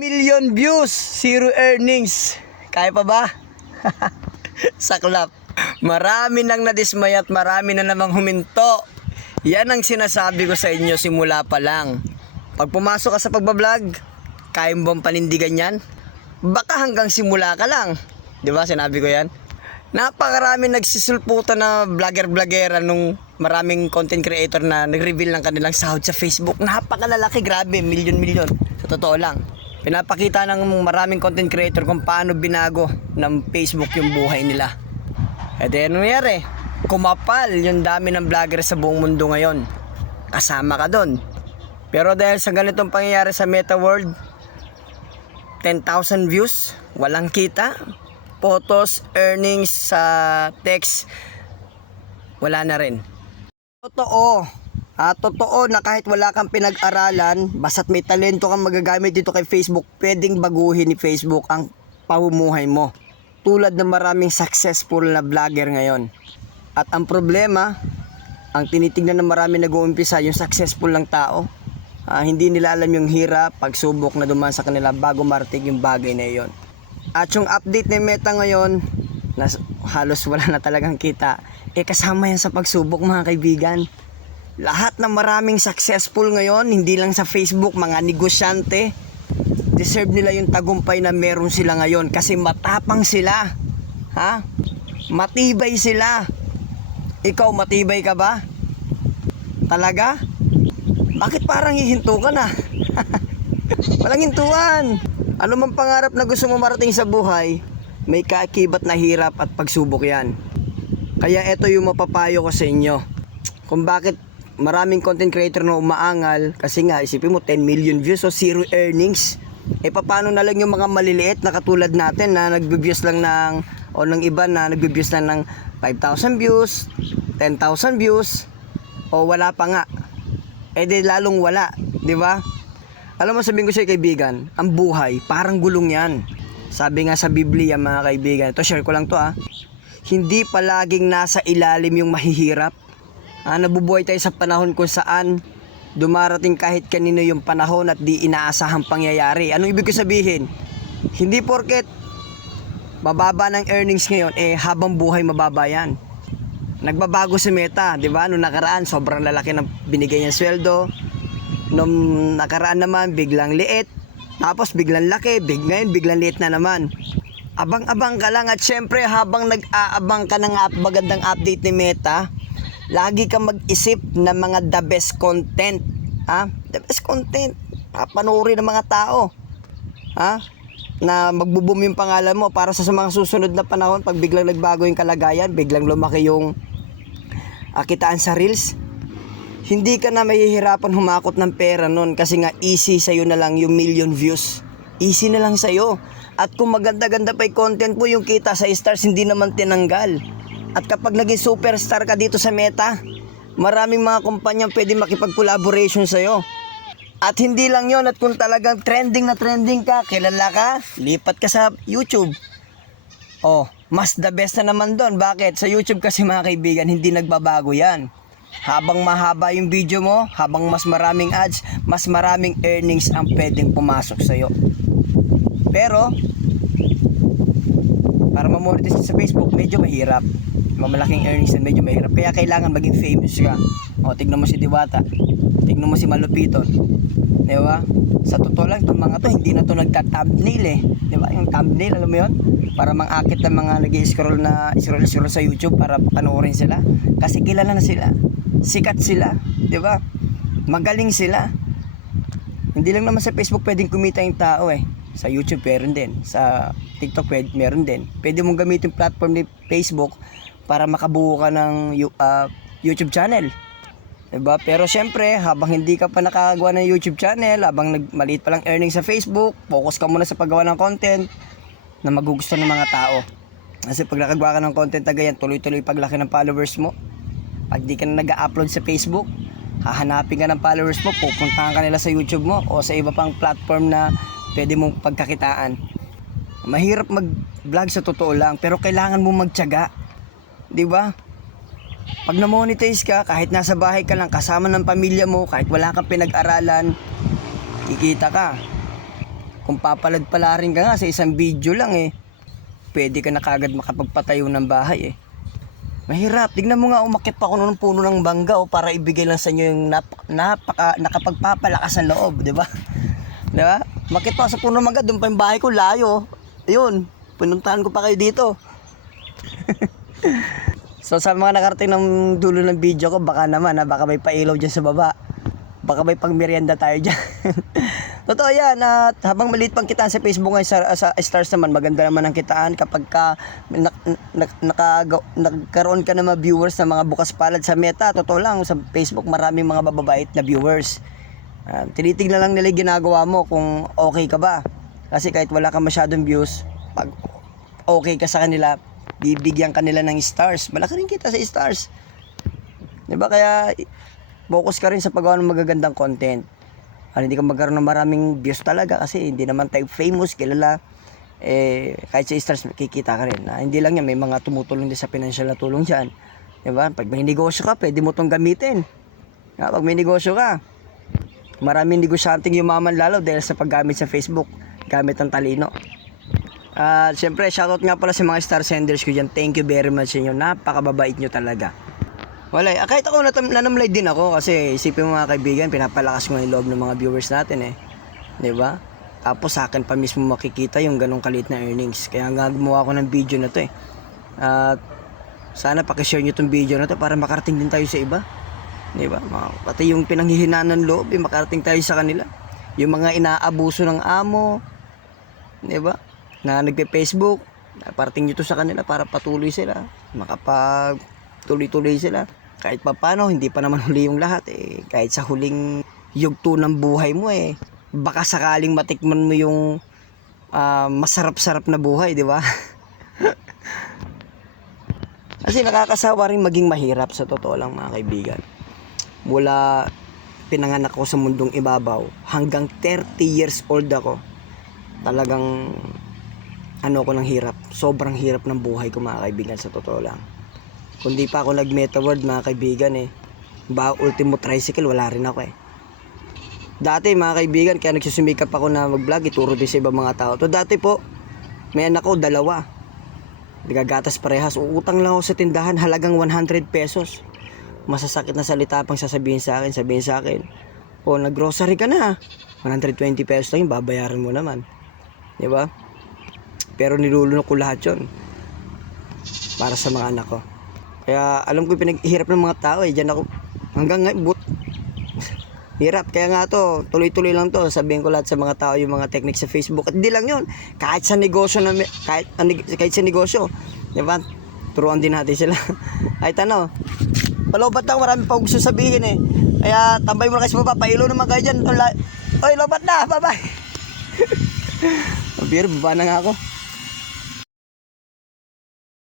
Million views, zero earnings. Kaya pa ba? Saklap. Marami nang nadismay at marami na namang huminto. Yan ang sinasabi ko sa inyo simula pa lang. Pag pumasok ka sa pagbablog, kaya mo bang panindigan yan? Baka hanggang simula ka lang. Di ba sinabi ko yan? Napakarami nagsisulputan na vlogger-vloggera nung maraming content creator na nag-reveal ng kanilang sahod sa Facebook. Napakalalaki, grabe, milyon-milyon. Sa totoo lang. Pinapakita ng maraming content creator kung paano binago ng Facebook yung buhay nila. E di ano nangyari? Kumapal yung dami ng vlogger sa buong mundo ngayon. Kasama ka doon. Pero dahil sa ganitong pangyayari sa Meta World, 10,000 views, walang kita, photos, earnings sa text, wala na rin. Totoo na kahit wala kang pinag-aralan, basta't may talento kang magagamit dito kay Facebook, pwedeng baguhin ni Facebook ang pamumuhay mo. Tulad ng maraming successful na vlogger ngayon. At ang problema, ang tinitingnan ng marami nag-uumpisa, yung successful ng tao, hindi nila alam yung hirap, pagsubok na dumaan sa kanila bago marating yung bagay na iyon. At yung update ni Meta ngayon, na halos wala na talagang kita, kasama yan sa pagsubok mga kaibigan. Lahat ng maraming successful ngayon, hindi lang sa Facebook, mga negosyante, deserve nila yung tagumpay na meron sila ngayon kasi matapang sila. Matibay sila. Ikaw, matibay ka ba? Talaga? Bakit parang hihinto ka na? Walang hintuan. Ano mang pangarap na gusto mo marating sa buhay, may kaakibat na hirap at pagsubok yan. Kaya ito yung mapapayo ko sa inyo. Kung bakit maraming content creator na umaangal, kasi nga isipin mo 10 million views o zero earnings. Paano na lang yung mga maliliit na katulad natin na nagbe-views lang ng, o ng iba na nagbe-views lang ng 5,000 views, 10,000 views, o wala pa nga. Di lalong wala, di ba? Alam mo, sabihin ko sa kaibigan, ang buhay parang gulong yan. Sabi nga sa Biblia mga kaibigan, ito share ko lang to hindi palaging nasa ilalim yung mahihirap. Nabubuhay tayo sa panahon kung saan dumarating kahit kanino yung panahon at di inaasahang pangyayari. Anong ibig ko sabihin? Hindi porket bababa ng earnings ngayon, habang buhay mababa yan. Nagbabago si Meta, di ba? Noong nakaraan, sobrang lalaki ng binigay niyang sweldo. Noong nakaraan naman, biglang liit. Tapos biglang laki, ngayon biglang liit na naman. Abang-abang ka lang at syempre habang nag-aabang ka ng magandang update ni Meta, lagi kang mag-isip ng mga the best content. The best content. Papanoorin ng mga tao. Na magbo-boom yung pangalan mo para sa mga susunod na panahon pag biglang nagbago yung kalagayan, biglang lumaki yung kitaan sa reels. Hindi ka na mahihirapan humakot ng pera nun kasi nga easy sa'yo na lang yung million views. Easy na lang sa'yo. At kung maganda-ganda pa yung content mo, yung kita sa stars hindi naman tinanggal. At kapag naging superstar ka dito sa Meta, maraming mga kumpanyang pwede makipag-collaboration sa'yo. At hindi lang yon, at kung talagang trending na trending ka, kilala ka, lipat ka sa YouTube. Mas the best na naman doon. Bakit? Sa YouTube kasi mga kaibigan, hindi nagbabago yan. Habang mahaba yung video mo, habang mas maraming ads, mas maraming earnings ang pwedeng pumasok sa'yo. Pero, para ma-monetize sa Facebook, medyo mahirap. Malaking earnings na medyo mahirap. Kaya kailangan maging famous ka. Tignan mo si Diwata. Tignan mo si Malupiton. Diba? Sa totoo lang, itong mga to, hindi na to nagta-thumbnail Diba? Yung thumbnail, alam mo yun? Para mang-akit ng mga nag-i-scroll sa YouTube para panoorin sila. Kasi kilala na sila. Sikat sila. Diba? Magaling sila. Hindi lang naman sa Facebook pwedeng kumita yung tao Sa YouTube meron din. Sa TikTok meron din. Pwede mong gamitin platform ni Facebook para makabuo ka ng YouTube channel. Diba? Pero syempre, habang hindi ka pa nakagawa ng YouTube channel, habang maliit pa lang earnings sa Facebook, focus ka muna sa paggawa ng content na magugustuhan ng mga tao. Kasi pag nakagawa ka ng content na ganyan, tuloy-tuloy paglaki ng followers mo. Pag di ka na nag-upload sa Facebook, hahanapin ka ng followers mo, pupuntahan ka nila sa YouTube mo o sa iba pang platform na pwede mong pagkakitaan. Mahirap mag-vlog sa totoo lang, pero kailangan mo magtiyaga. Diba? Pag na-monetize ka, kahit nasa bahay ka lang, kasama ng pamilya mo, kahit wala kang pinag-aralan, kikita ka. Kung papalad-palarin ka nga sa isang video lang pwede ka na kagad makapagpatayo ng bahay Mahirap. Tignan mo nga, umakyat pa ako ng puno ng bangga para ibigay lang sa inyo yung nakapagpapalakas ng loob, di ba? Di ba? Umakyat pa ako sa puno ng bangga, doon pa yung bahay ko, layo. Ayun, pinuntahan ko pa kayo dito. So sa mga nakarating ng dulo ng video ko, baka naman baka may pailaw dyan sa baba. Baka may pangmerienda tayo dyan. Totoo yan, at habang maliit pang kitaan sa Facebook ngayon sa stars naman, maganda naman ang kitaan kapag nagkaroon ka ng mga viewers na mga bukas palad sa Meta. Totoo lang, sa Facebook maraming mga bababait na viewers. Tinitignan lang nila yung ginagawa mo kung okay ka ba. Kasi kahit wala ka masyadong views, pag okay ka sa kanila, bibigyan kanila ng stars. Malaki rin kita sa stars. Diba? Kaya focus ka rin sa paggawa ng magagandang content. Hindi ka magkaroon ng maraming views talaga kasi hindi naman tayo famous, kilala. Kahit sa stars makikita ka rin. Hindi lang yan, may mga tumutulong din sa financial na tulong dyan. Diba? Pag may negosyo ka, pwede mo itong gamitin. Pag may negosyo ka, maraming negosyanteng yumaman lalo dahil sa paggamit sa Facebook, gamit ang talino. Siyempre, shoutout nga pala sa mga star senders ko dyan. Thank you very much sa inyo. Napakababait nyo talaga. Wala, kahit ako nanamlay din ako kasi isipin mo mga kaibigan, pinapalakas ko yung loob ng mga viewers natin 'di ba? Tapos sa akin pa mismo makikita yung ganong kalit na earnings. Kaya nga gumawa ako ng video na to At sana paki-share niyo tong video na to para makarating din tayo sa iba. 'Di ba? Pati yung pinanghihinaan ng loob, makarating tayo sa kanila. Yung mga inaabuso ng amo, 'di ba? Na nagpe-Facebook, parating niyo to sa kanila para patuloy sila, makapag-tuloy-tuloy sila. Kahit pa paano, hindi pa naman huli yung lahat Kahit sa huling yugto ng buhay mo baka sakaling matikman mo yung masarap-sarap na buhay, di ba? Kasi nakakasawa rin maging mahirap sa totoo lang mga kaibigan. Mula pinanganak ko sa mundong ibabaw hanggang 30 years old ako, talagang ko ng hirap. Sobrang hirap ng buhay ko mga kaibigan sa totoo lang. Kung di pa ako nag-Meta World mga kaibigan ultimo tricycle wala rin ako Dati mga kaibigan, kaya nagsusumikap ako na mag-vlog, ituro din sa ibang mga tao. To dati po, may anak ko, 2. Nagagatas parehas, uutang lang ako sa tindahan, halagang 100 pesos. Masasakit na salita pang sabihin sa akin, nag-grocery ka na, 120 pesos lang yung babayaran mo naman. Di ba? Pero nilulunok ko lahat yun para sa mga anak ko. Kaya alam ko yung pinaghihirap ng mga tao Diyan ako hanggang ngayon hirap. Kaya nga to, tuloy-tuloy lang to. Sabihin ko lahat sa mga tao yung mga technique sa Facebook. At hindi lang yun, kahit sa negosyo kahit sa negosyo, di ba? Turuan din natin sila. Kahit palobat lang, marami pa gusto sabihin Kaya tambay mo na kayo sa baba, pailo naman kayo dyan. Oy, lobat na, bye-bye. Mabir, baba na nga ako.